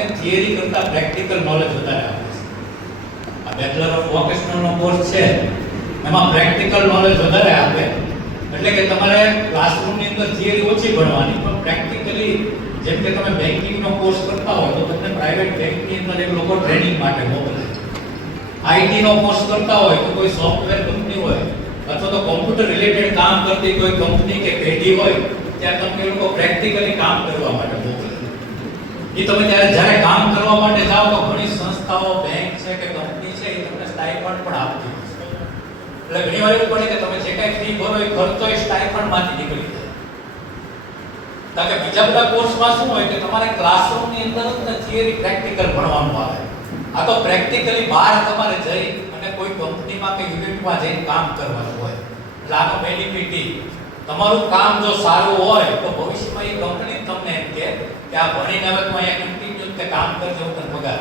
તમને થિયરી કરતા practical knowledge વધારે આપે છે. આ બેચલર ઓફ વોકેશનલનો કોર્સ છે એમાં પ્રેક્ટિકલ નોલેજ વધારે આપે, એટલે કે તમારે ક્લાસરૂમની અંદર થિયરી ઓછી ભણવાની, પણ પ્રેક્ટિકલી જેમ કે તમે બેન્કિંગનો કોર્સ કરતા હોય તો તમને પ્રાઇવેટ બેંકની અંદર એક લોકો ટ્રેનિંગ માટે મોકલે. આઈટીનો કોર્સ કરતા હોય તો કોઈ સોફ્ટવેર કંપની હોય અથવા તો કોમ્પ્યુટર રિલેટેડ કામ કરતી કોઈ કંપની કે પેઢી હોય ત્યાં તમને એ લોકો પ્રેક્ટિકલી કામ કરવા માટે મોકલે. એ તમે જ્યારે કામ કરવા માટે જાઓ તો ઘણી સંસ્થાઓ, બેંક છે કે કંપની છે એ તમને સ્ટાઇપન્ડ પણ આપતી હોય છે. એટલે ઘણી વાર એવું પડે કે તમે જે કાંઈ ફી ભરો એ ખર્ચો એ સ્ટાઇપન્ડમાંથી નીકળી જાય. કારણ કે બીજા બધા કોર્સમાં શું હોય કે તમારે ક્લાસરૂમની અંદર જ થિયરી પ્રેક્ટિકલ ભણવાનું આવે. આ તો પ્રેક્ટિકલી બહાર તમારે જઈ અને કોઈ કંપનીમાં કે યુનિટમાં જઈને કામ કરવાનું હોય. એટલે આનો બેનિફિટ એ તમારું કામ જો સારું હોય તો ભવિષ્યમાં એ કંપની તમને એમ કે આ ભણીને હવે તું અહીંયા કન્ટિન્યુ તે કામ કરજો, હું તને પગાર